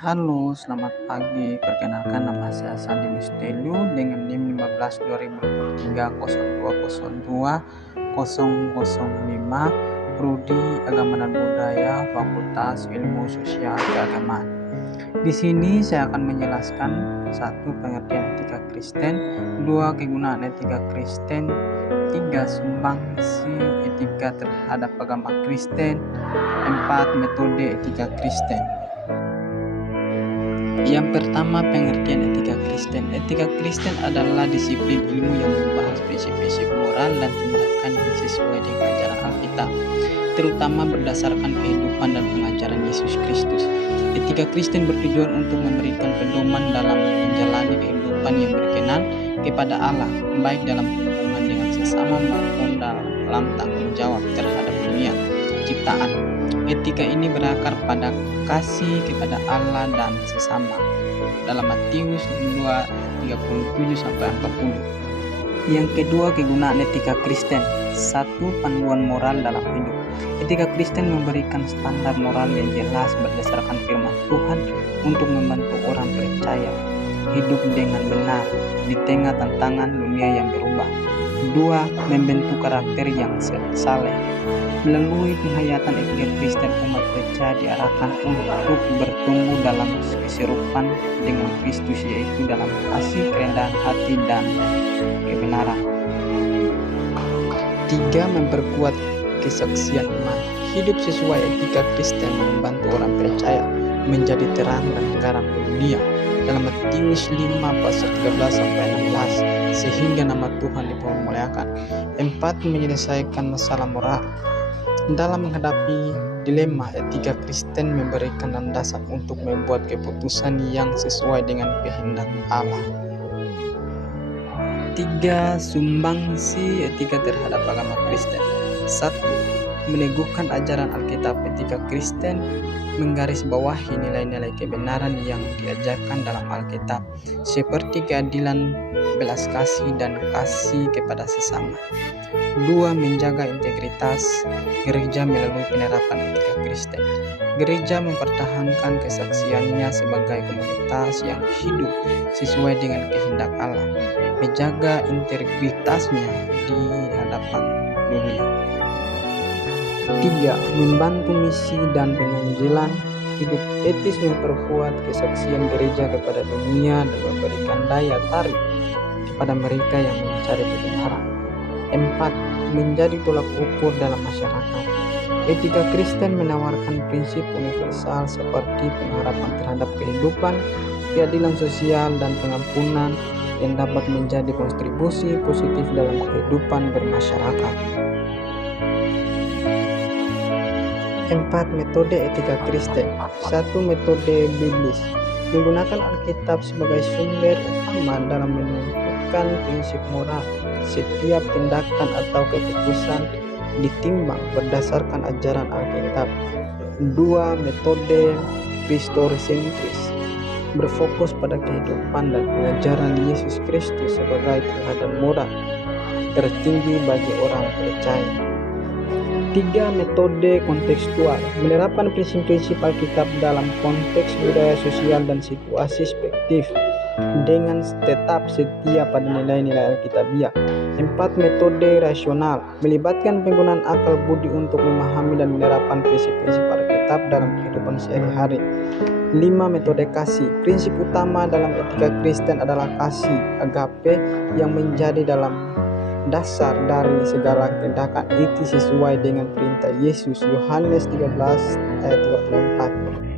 Halo, selamat pagi. Perkenalkan nama saya Sandi Mustelu dengan NIM 15 2023 0202 005 Prodi Agama dan Budaya Fakultas Ilmu Sosial Keagamaan. Di sini saya akan menjelaskan satu pengertian etika Kristen, dua kegunaan etika Kristen, tiga sumbangsi etika terhadap agama Kristen, empat metode etika Kristen. Yang pertama, pengertian etika Kristen. Etika Kristen adalah disiplin ilmu yang membahas prinsip-prinsip moral dan tindakan yang sesuai dengan ajaran Alkitab, terutama berdasarkan kehidupan dan pengajaran Yesus Kristus. Etika Kristen bertujuan untuk memberikan pedoman dalam menjalani kehidupan yang berkenan kepada Allah, baik dalam hubungan dengan sesama maupun dalam tanggung jawab terhadap dunia ciptaan. Etika ini berakar pada kasih kepada Allah dan sesama dalam Matius 2:37-40. Yang kedua, kegunaan etika Kristen. Satu, panduan moral dalam hidup. Etika Kristen memberikan standar moral yang jelas berdasarkan firman Tuhan untuk membantu orang percaya hidup dengan benar di tengah tantangan dunia yang berubah. Dua, membentuk karakter yang saleh. Melalui penghayatan etika Kristen, umat percaya diarahkan untuk bertumbuh dalam keserupan dengan Kristus, yaitu dalam kasih, kerendahan hati, dan kebenaran. Tiga, memperkuat kesaksian iman. Hidup sesuai etika Kristen membantu orang percaya menjadi terang dan garam dunia dalam Matius 5:13-16, sehingga nama Tuhan dipermuliakan. Empat, menyelesaikan masalah moral. Dalam menghadapi dilema, etika Kristen memberikan landasan untuk membuat keputusan yang sesuai dengan kehendak Allah. Tiga, sumbangsi etika terhadap agama Kristen. Satu, meneguhkan ajaran Alkitab. Etika Kristen menggarisbawahi nilai-nilai kebenaran yang diajarkan dalam Alkitab, seperti keadilan, belas kasih, dan kasih kepada sesama. Dua, menjaga integritas gereja melalui penerapan etika Kristen. Gereja mempertahankan kesaksiannya sebagai komunitas yang hidup sesuai dengan kehendak Allah, menjaga integritasnya di hadapan dunia. Tiga, membantu misi dan penginjilan. Hidup etis memperkuat kesaksian gereja kepada dunia dan memberikan daya tarik kepada mereka yang mencari kebenaran. Empat, menjadi tolak ukur dalam masyarakat. Etika Kristen menawarkan prinsip universal seperti pengharapan terhadap kehidupan, keadilan sosial, dan pengampunan yang dapat menjadi kontribusi positif dalam kehidupan bermasyarakat. Empat, metode etika Kristen. Satu, metode biblis. Menggunakan Alkitab sebagai sumber utama dalam menentukan prinsip moral. Setiap tindakan atau keputusan ditimbang berdasarkan ajaran Alkitab. Dua, metode kristosentris. Berfokus pada kehidupan dan pengajaran Yesus Kristus sebagai teladan moral tertinggi bagi orang percaya. Tiga, metode kontekstual. Menerapkan prinsip-prinsip Alkitab dalam konteks budaya sosial dan situasi spektif dengan tetap setia pada nilai-nilai Alkitabiah. Empat, metode rasional. Melibatkan penggunaan akal budi untuk memahami dan menerapkan prinsip-prinsip Alkitab dalam kehidupan sehari-hari. Lima, metode kasih. Prinsip utama dalam etika Kristen adalah kasih, agape, yang menjadi dalam dasar dari segala tindakan etis sesuai dengan perintah Yesus, Yohanes 13:34.